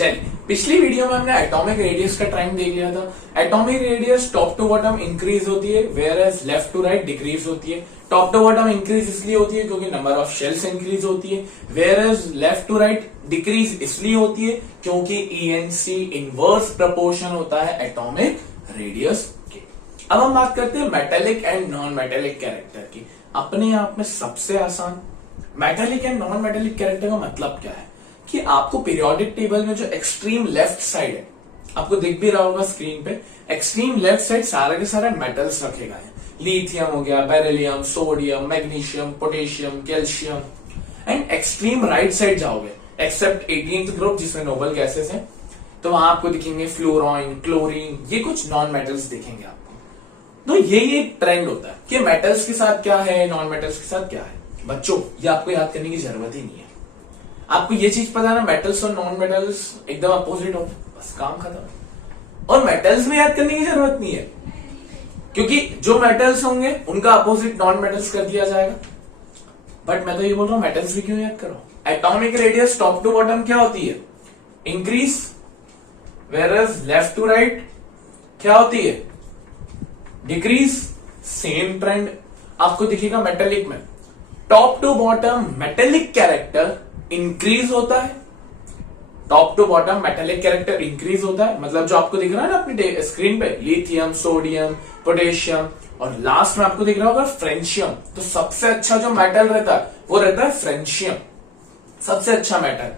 चलिए, पिछली वीडियो में हमने एटॉमिक रेडियस का ट्रेंड देख लिया था। Atomic radius top to bottom increase होती है, whereas left to right decrease होती है। टॉप टू बॉटम इंक्रीज इसलिए होती है क्योंकि नंबर ऑफ शेल्स इंक्रीज होती है, whereas left to right decrease इसलिए होती है क्योंकि ईएनसी इनवर्स प्रपोर्शन होता है एटॉमिक रेडियस के। अब हम बात करते हैं metallic and non metallic character की। अपने आप में सबसे आसान metallic and non metallic character का मतलब क्या है कि आपको पीरियोडिक टेबल में जो एक्सट्रीम लेफ्ट साइड है, आपको दिख भी रहा होगा स्क्रीन पे, एक्सट्रीम लेफ्ट साइड सारे के सारे मेटल्स रखे गए हैं। लिथियम हो गया, beryllium, sodium, magnesium, potassium, calcium. And extreme right side जाओगे एक्सेप्ट 18th ग्रुप जिसमें नोबल गैसेस हैं, तो वहां आपको दिखेंगे फ्लोराइन, क्लोरीन, ये कुछ नॉन मेटल्स दिखेंगे आपको। तो ये ट्रेंड होता है कि मेटल्स के साथ क्या है, नॉन मेटल्स के साथ क्या है। बच्चों, ये आपको याद करने की जरूरत ही नहीं है। आपको ये चीज पता है ना, मेटल्स और नॉन मेटल्स एकदम अपोजिट होते हैं, बस काम खत्म। और मेटल्स में याद करने की जरूरत नहीं है क्योंकि जो मेटल्स होंगे उनका अपोजिट नॉन मेटल्स कर दिया जाएगा। बट मैं तो ये बोल रहा हूं मेटल्स भी क्यों याद करो। Atomic radius top to bottom क्या होती है, increase, whereas left to right क्या होती है, डिक्रीज। सेम ट्रेंड आपको दिखेगा मेटेलिक में। Top to bottom metallic character increase होता है, top to bottom metallic character increase होता है। मतलब जो आपको दिख रहा है ना अपनी स्क्रीन पे, लिथियम, सोडियम, पोटेशियम, और लास्ट में आपको दिख रहा होगा फ्रेंशियम। तो सबसे अच्छा जो मेटल रहता है वो रहता है फ्रेंशियम, सबसे अच्छा मेटल।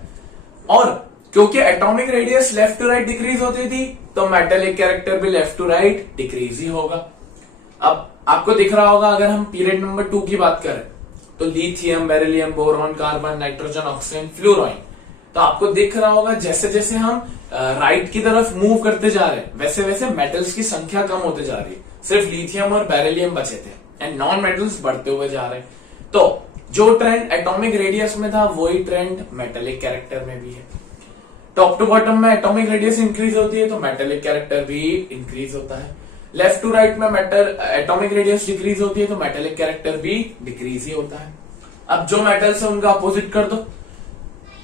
और क्योंकि atomic radius left to right decrease होती थी तो मेटेलिक कैरेक्टर भी लेफ्ट टू राइट डिक्रीज ही होगा। अब आपको दिख रहा होगा अगर हम पीरियड नंबर 2 की बात करें तो lithium, beryllium, boron, carbon, nitrogen, oxygen, fluorine. तो आपको दिख रहा होगा जैसे जैसे हम राइट की तरफ मूव करते जा रहे हैं वैसे वैसे मेटल्स की संख्या कम होते जा रही है। सिर्फ लिथियम और बेरिलियम बचे थे एंड नॉन मेटल्स बढ़ते हुए जा रहे हैं। तो जो ट्रेंड एटॉमिक रेडियस में था वही ट्रेंड मेटेलिक कैरेक्टर में भी है। टॉप टू बॉटम में एटॉमिक रेडियस इंक्रीज होती है तो मेटेलिक कैरेक्टर भी इंक्रीज होता है। लेफ्ट टू राइट में एटॉमिक रेडियस डिक्रीज होती है तो मेटेलिक कैरेक्टर भी डिक्रीज ही होता है। अब जो मेटल्स है उनका अपोजिट कर दो,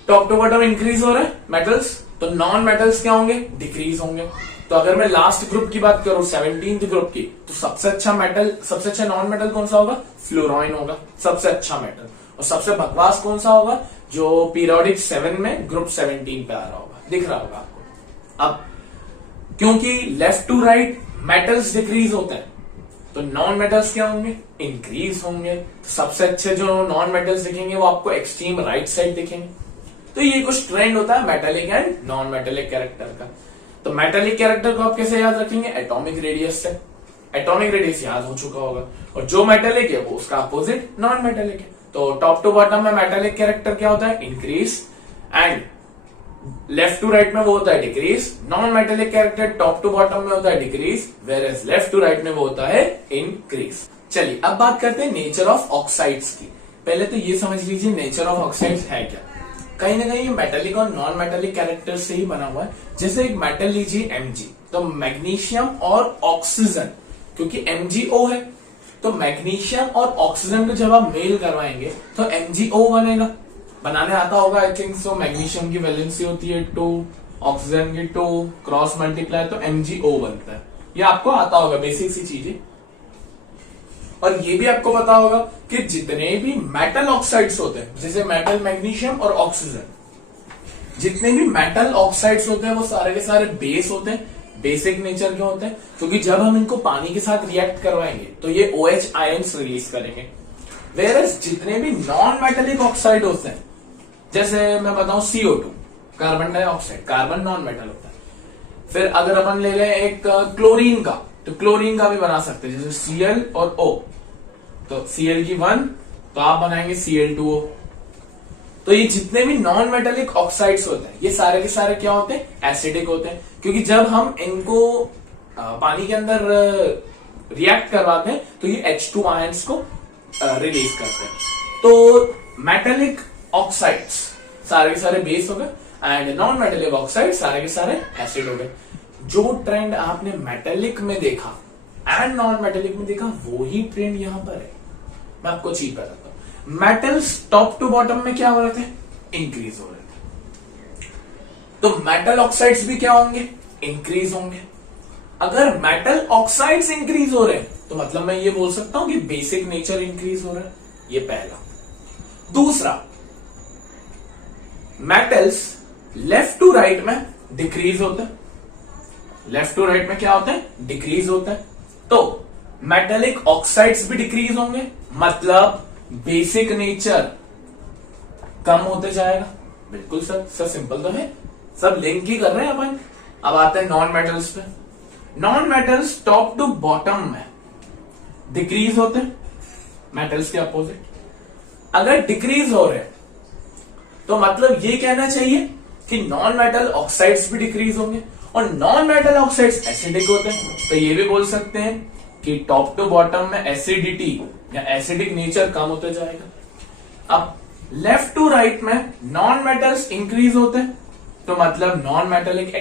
टॉप टू बॉटम इंक्रीज हो रहे हैं मेटल्स, तो नॉन मेटल्स क्या होंगे, डिक्रीज होंगे। तो अगर मैं लास्ट ग्रुप की बात करूं 17th ग्रुप की, तो सबसे अच्छा मेटल, सबसे अच्छा नॉन मेटल कौन सा होगा, फ्लोराइन होगा सबसे अच्छा मेटल। और सबसे बकवास कौन सा होगा, जो पीरियोडिक 7 में ग्रुप 17 पे आ रहा होगा, दिख रहा होगा आपको। अब क्योंकि left to right metals decrease होते हैं तो नॉन मेटल्स क्या होंगे, इंक्रीज होंगे। तो सबसे अच्छे जो नॉन मेटल्स दिखेंगे वो आपको एक्सट्रीम राइट साइड दिखेंगे। तो ये कुछ ट्रेंड होता है metallic and non metallic character का। तो मेटेलिक कैरेक्टर को आप कैसे याद रखेंगे, एटॉमिक रेडियस से। एटॉमिक रेडियस याद हो चुका होगा, और जो मेटेलिक है वो उसका अपोजिट नॉन मेटेलिक है। तो टॉप टू बॉटम में मेटेलिक कैरेक्टर क्या होता है, increase, and left to right में वो होता है decrease. Non metallic character top to bottom में होता है decrease, whereas left to right में वो होता है इंक्रीज। चलिए अब बात करते हैं नेचर ऑफ ऑक्साइड्स की। पहले तो ये समझ लीजिए नेचर ऑफ ऑक्साइड्स है क्या। कहीं ना कहीं ये मेटेलिक और नॉन मेटेलिक कैरेक्टर से ही बना हुआ है। जैसे एक मेटल लीजिए Mg, तो मैग्नीशियम और ऑक्सीजन, क्योंकि MgO है तो मैग्नीशियम और ऑक्सीजन को जब आप मेल करवाएंगे तो MgO बनेगा। बनाने आता होगा आई थिंक सो। मैग्नीशियम की वैलेंसी होती है 2, ऑक्सीजन की 2, क्रॉस मल्टीप्लाई तो MgO बनता है। ये आपको आता होगा, बेसिक सी चीजें। और ये भी आपको पता होगा कि जितने भी मेटल ऑक्साइड्स होते हैं, जैसे मेटल, मैग्नीशियम और ऑक्सीजन, जितने भी मेटल ऑक्साइड्स होते हैं वो सारे के सारे बेस होते हैं। बेसिक नेचर के होते हैं क्योंकि जब हम इनको पानी के साथ रिएक्ट करवाएंगे तो ये OH आयंस रिलीज करेंगे। वेयरएज जितने भी नॉन मेटेलिक ऑक्साइड होते हैं, जैसे मैं बताऊं CO2, carbon dioxide, carbon non metal होता है। फिर अगर अपन ले लें एक क्लोरीन का, तो क्लोरीन का भी बना सकते हैं, जैसे Cl और O। तो Cl की 1 तो आप बनाएंगे Cl2O। तो ये जितने भी नॉन मेटेलिक ऑक्साइड्स होते हैं ये सारे के सारे क्या होते हैं, एसिडिक होते हैं। क्योंकि जब हम इनको पानी के अंदर रिएक्ट करवाते हैं तो ये H2 आयंस को रिलीज करते हैं। तो मेटेलिक ऑक्साइड्स सारे के सारे बेस हो गए एंड नॉन मेटेलिक ऑक्साइड सारे के सारे एसिड हो गए। जो ट्रेंड आपने मेटेलिक में देखा एंड नॉन मेटेलिक में देखा वो ही ट्रेंड यहां पर है। मैं आपको चीज बताता हूं। मेटल्स टॉप टू बॉटम में क्या हो रहे थे, इंक्रीज हो रहे थे। तो मेटल ऑक्साइड्स भी क्या होंगे, इंक्रीज होंगे। अगर मेटल ऑक्साइड्स इंक्रीज हो रहे हैं तो मतलब मैं ये बोल सकता हूं कि बेसिक नेचर इंक्रीज हो रहा है, ये पहला। दूसरा, मेटल्स लेफ्ट टू राइट में डिक्रीज होते हैं, लेफ्ट टू राइट में क्या होते हैं, डिक्रीज होता है। तो मेटेलिक ऑक्साइड्स भी डिक्रीज होंगे, मतलब बेसिक नेचर कम होते जाएगा। बिल्कुल सर सिंपल तो है, सब लिंक ही कर रहे हैं अपन। अब आते हैं नॉन मेटल्स पे। Non metals top to bottom में डिक्रीज होते हैं, मेटल्स के अपोजिट। अगर डिक्रीज हो रहे हैं तो मतलब ये कहना चाहिए कि नॉन मेटल ऑक्साइड्स भी डिक्रीज होंगे, और नॉन मेटल ऑक्साइड्स एसिडिक होते हैं, तो ये भी बोल सकते हैं कि टॉप टू बॉटम में एसिडिटी या एसिडिक नेचर कम होते जाएगा। अब लेफ्ट टू राइट में नॉन मेटल्स इंक्रीज होते हैं, तो मतलब नॉन मेटेलिक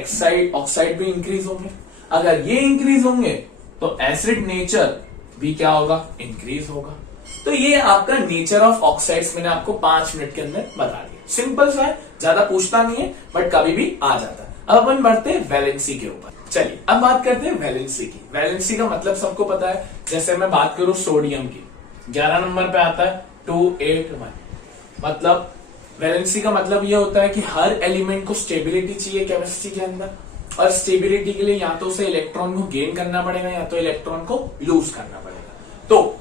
ऑक्साइड भी इंक्रीज होंगे। अगर ये इंक्रीज होंगे तो एसिड नेचर भी क्या होगा, इंक्रीज होगा। तो ये आपका नेचर ऑफ ऑक्साइड्स मैंने आपको 5 मिनट के अंदर बता दिया। सिंपल सा है, ज्यादा पूछता नहीं है, बट कभी भी आ जाता है। अब अपन बढ़ते हैं वैलेंसी के ऊपर। चलिए अब बात करते हैं वैलेंसी की। वैलेंसी का मतलब सबको पता है। जैसे मैं बात करूं सोडियम की, 11 नंबर पे आता है 281। मतलब वैलेंसी का मतलब ये होता है कि हर एलिमेंट को स्टेबिलिटी चाहिए केमिस्ट्री के अंदर, और स्टेबिलिटी के लिए या तो उसे इलेक्ट्रॉन को गेन करना पड़ेगा या तो इलेक्ट्रॉन को लूज करना पड़ेगा। तो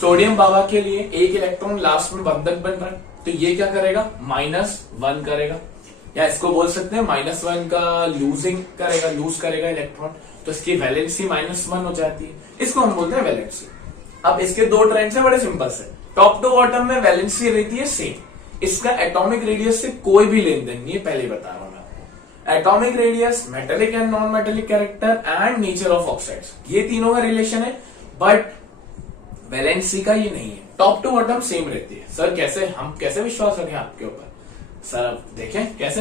सोडियम बाबा के लिए एक इलेक्ट्रॉन लास्ट में बंधक बन रहा है, तो ये क्या करेगा, -1 करेगा, या इसको बोल सकते हैं -1 का लूज करेगा इलेक्ट्रॉन, तो इसकी वैलेंसी -1 हो जाती है। इसको हम बोलते हैं वैलेंसी। अब इसके 2 ट्रेंड्स है, बड़े सिंपल से। टॉप टू बॉटम में वैलेंसी रहती है सेम, इसका एटॉमिक रेडियस से कोई भी लेन देन नहीं है, पहले बता रहा हूं मैं। Atomic radius, metallic and non metallic character and nature of oxides, ये तीनों का रिलेशन है, बट वैलेंसी का ये नहीं है। टॉप टू बॉटम सेम रहती है। सर कैसे, हम कैसे विश्वास रखें आपके ऊपर? सर देखें कैसे,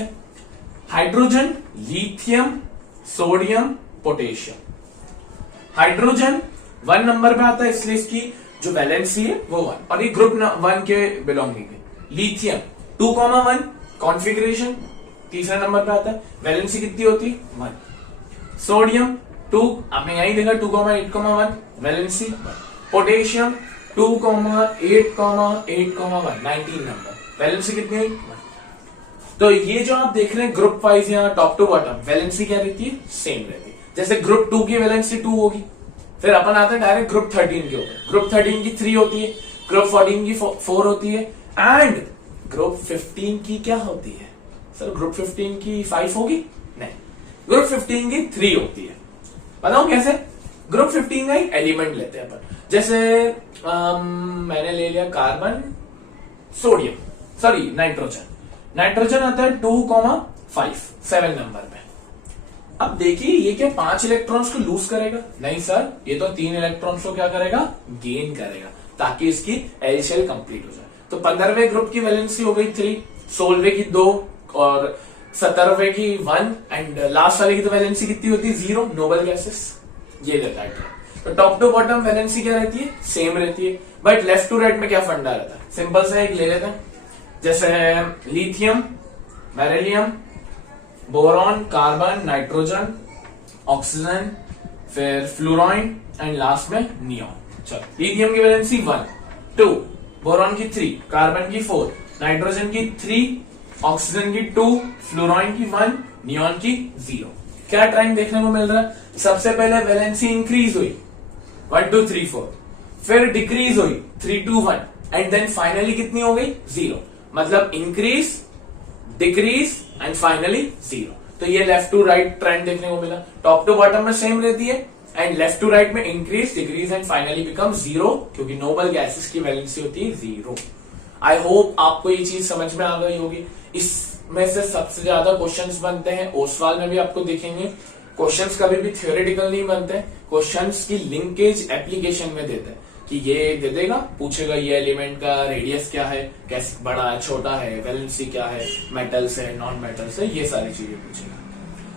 hydrogen, lithium, sodium, potassium. Hydrogen 1 number पे आता है, इसलिए इसकी जो वैलेंसी है वो 1, और ये ग्रुप 1 के बिलोंगिंग है। लिथियम 2,1 कॉन्फ़िगरेशन, तीसरा नंबर पे आता है, वैलेंसी कितनी होती है, 1। सोडियम 2, आपने यही देखा 2,8,1 वैलेंसी। पोटेशियम 2,8,8,1 19 नंबर, वैलेंसी कितनी हुई, 1। तो ये जो आप देख रहे हैं ग्रुप वाइज या टॉप टू बॉटम, वैलेंसी क्या रहती है, सेम रहती है। जैसे ग्रुप 2 की वैलेंसी 2 होगी, फिर अपन आते हैं डायरेक्ट ग्रुप 13 के ऊपर। ग्रुप 13 की 3 होती है, ग्रुप 14 की 4 होती है, एंड ग्रुप 15 की क्या होती है? सर ग्रुप 15 की 5 होगी? नहीं, ग्रुप 15 की 3 होती है। बताओ कैसे? ग्रुप 15 का एक एलिमेंट लेते हैं अपन, जैसे मैंने ले लिया carbon, sodium, sorry nitrogen. Nitrogen आता है 2,5 7 नंबर पे। अब देखिए ये क्या 5 इलेक्ट्रॉन्स को लूज करेगा? नहीं सर, ये तो 3 इलेक्ट्रॉन्स को क्या करेगा, गेन करेगा, ताकि इसकी एल शेल कंप्लीट हो जाए। तो 15वें ग्रुप की वैलेंसी हो गई 3, 16वें की 2, और 17वें की 1, एंड लास्ट वाले की तो वैलेंसी कितनी होती है, 0, नोबल गैसेस। ये रहता है। तो टॉप टू बॉटम वैलेंसी क्या रहती है, सेम रहती है, बट लेफ्ट टू राइट में क्या फंडा रहता है? सिंपल सा एक ले लेते हैं, जैसे lithium, beryllium, boron, carbon, nitrogen, oxygen, फिर फ्लोराइन, एंड लास्ट में नियॉन। चलो, लिथियम की वैलेंसी 1, 2, बोरॉन की 3, कार्बन की 4, नाइट्रोजन की 3, ऑक्सीजन की 2, फ्लोराइन की 1, नियॉन की 0। क्या ट्रेंड देखने को मिल रहा है? सबसे पहले वैलेंसी इंक्रीज हुई 1 2 3 4, फिर डिक्रीज हुई 3 2 1, एंड देन फाइनली कितनी हो गई, 0। मतलब इंक्रीज, डिक्रीज एंड फाइनली 0। तो ये लेफ्ट टू राइट ट्रेंड देखने को मिला। टॉप टू बॉटम में सेम रहती है, एंड लेफ्ट टू राइट में increase, decrease and finally become 0, क्योंकि नोबल गैसेस की वैलेंसी होती है 0। आई होप आपको ये चीज समझ में आ गई होगी। इसमें से सबसे ज्यादा क्वेश्चंस बनते हैं ओसवाल में भी, आपको दिखेंगे। क्वेश्चंस कभी भी थियोरेटिकल नहीं बनते, क्वेश्चंस की लिंकेज एप्लीकेशन में देते हैं कि ये दे देगा, पूछेगा ये एलिमेंट का रेडियस क्या है, कैसे बड़ा है, छोटा है, वैलेंसी क्या है, मेटल्स है, नॉन मेटल्स है, ये सारी चीजें पूछेगा।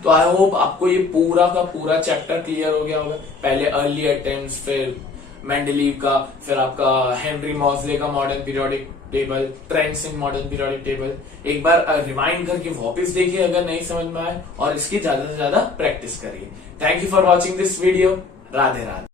तो आई होप आपको ये पूरा का पूरा चैप्टर क्लियर हो गया होगा। पहले अर्ली अटेम्प्ट्स, फिर मेंडलीव का, फिर आपका हेनरी मॉजले का modern periodic table, trends in modern periodic table एक बार रिमाइंड करके वापस देखिए अगर नहीं समझ में आए, और इसकी ज्यादा से ज्यादा प्रैक्टिस करिए। Thank you for watching this video. Radhe Radhe.